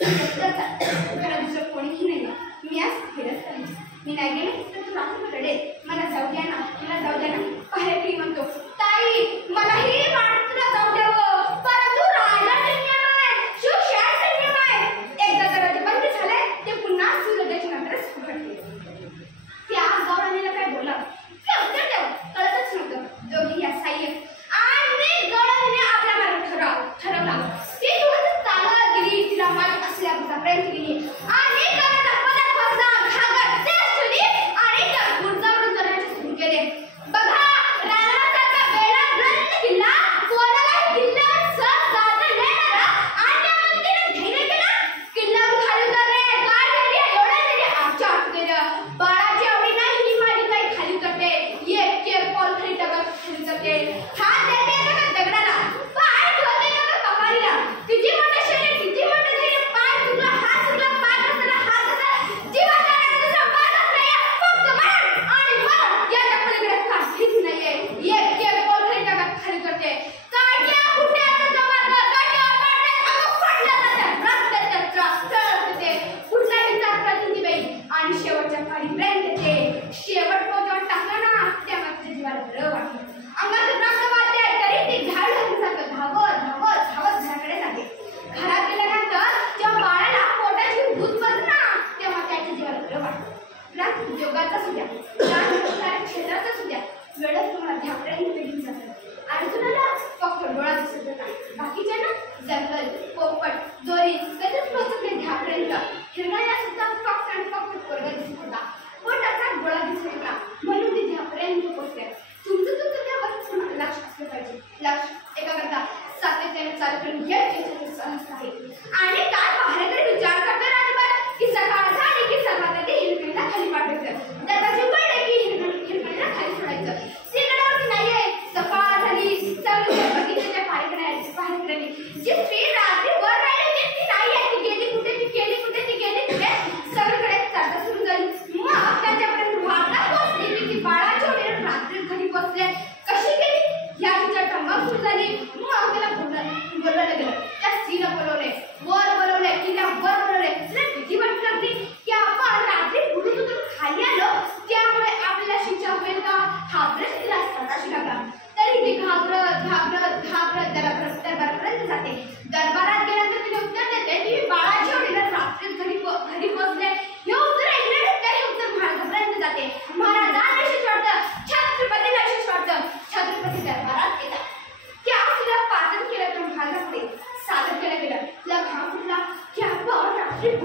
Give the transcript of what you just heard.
घरात दुसरं कोणीही नाही. मी आज फिरत चालली. मी नाही गेले तर तू रात्री रडेल. मला जाऊ द्या ना, मला जाऊ द्या ना. पाहेरी म्हणतो, ताई मलाही वाटत तुला जाऊ द्यावं, परंतु राहायला संयम आहे, शिवशाळ संयम आहे. एकदा दरवाजे बंद झाले ते पुन्हा सूर्योदयाच्या नंतरच उघडले. त्या गवळणीला काय बोला काय उत्तर द्यावं कळतच नव्हतं. दोघी या साह्य आणि गवळणीने आपला मार्ग ठरवला. ती थोडंसं चालत गेली. तिला माहीत असल्याचा प्रयत्न केली आणि बघा रानासारखा वेळा ग्रंथ किल्ला कोणालाही किल्ल्यावर सहज जाता येणारा आणि त्या व्यक्तीने धैर्य केलं. किल्ल्यावर खाली उतरले. काय झाली एवढं तरी आमच्या हातून बाळाची आवडी नाही ही माझी काही खाली उतरते. एक पॉल खाली टाकत खाली उतरते. हात देते का दगडाला, पाय ठेवते का कमारीला. किती मोठं शरीर, किती मोठं धैर्य. पाय चुकला, हात चुकला, पाय घसरला, हात घसरला. जीवाचा दुसरा मार्गच नाही. फक्त मरण आणि मरण याच्या पलीकडे काहीच नाहीये. एक पॉल खाली टाकत खाली उतरते. काट्या कुठ्याचा मार्ग काट्यावर काढते अगं पडलं जातं. रस्त्याच्या ते कुठलाही चाकरा तिथे बाई आणि शेवटच्या काळीपर्यंत येते. शेवट पोहोचवून टाकला ना तेव्हा तुझ्या जीवाला बरं वाटतं. अंगात रक्त वाढते तरी ते झाड लागून जातं. धावत धावत धावत घराकडे जाते. घरात गेल्यानंतर जेव्हा बाळाला पोटाची भूत बसतं ना तेव्हा त्याच्या जीवाला बरं वाटतं. रात उद्योगाचा सुद्या क्षेत्राचा सुद्या वेळच तुम्हाला ध्यापर्यंत घेऊन जातात. अर्जुनाला फक्त डोळा दिसत होता. बाकीच्या ना जंगल पोपट दोरी कधीच पोहोचले ध्यापर्यंत. हिरणाला सुद्धा फक्त आणि फक्त पोरगा दिसत होता. पोटाचा डोळा दिसत होता म्हणून ते ध्यापर्यंत पोहोचले. तुमचं त्यावर लक्ष असलं पाहिजे. लक्ष एकाग्रता सातत्याने चालू करून हे सहज आहे. आणि काय बाहेर विचार करतो राजभर की सकाळ झाली की सकाळ ते हिरकणीला खाली पाठवायचं. दरवाजे उघडले की हिरकणीला खाली सोडायचं. सिगडावरती नाहीये. सकाळ झाली चालू बगीच्याच्या पारेकडे जी स्त्री रात्री वर राहिली ती नाही. ती गेली कुठे, ती गेली कुठे, ती गेली कुठे सगळीकडे चर्चा सुरू झाली. मग त्याच्यापर्यंत वार्ता पोहोचली की ती बाळाच्या वेळेला रात्री घरी पोहोचले. कशी गेली या विचार मग सुरू झाली. मग त्याला बोलवलं गेलं. त्या स्त्रीला बोलवले, वर बोलवले, तिला वर बोलवले. तिला किती वाटत लागली की आपण रात्री पुढे उतरून खाली आलो त्यामुळे आपल्याला शिक्षा होईल का हा प्रश्न तिला स्वतःशी लागला. तरी ती घाबरत घाबरत घाबरत दरबारापर्यंत जाते. दरबारात गेल्यानंतर तिने उत्तर देते की बाळाच्या वडील रात्री घरी पोहोचले. हे उत्तर ऐकल्यानंतर हे उत्तर महाराजांपर्यंत जाते. महाराजांना विशेष वाटतं, छत्रपतींना विशेष वाटतं. छत्रपती दरबारात येतात. त्या तिला पाचन केलं तर महाराजांकडे सादर केलं गेलं. तिला घाम फुटला की आपण रात्री